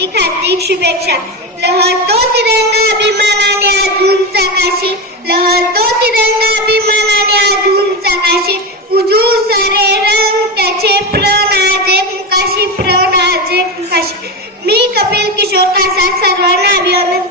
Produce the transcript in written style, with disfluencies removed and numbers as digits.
हार्दिक हार्दिक शुभेच्छा. लहरतो तिरंगा अभिमानाने आज उंच आकाशी, लहरतो तिरंगा अभिमानाने आज उंच आकाशी. उजू सारे रंग त्याचे प्रण आज एक मुकाशी, प्रण आज एक मुकाशी. मी कपिल किशोर कासार सर्वांना अभिवादन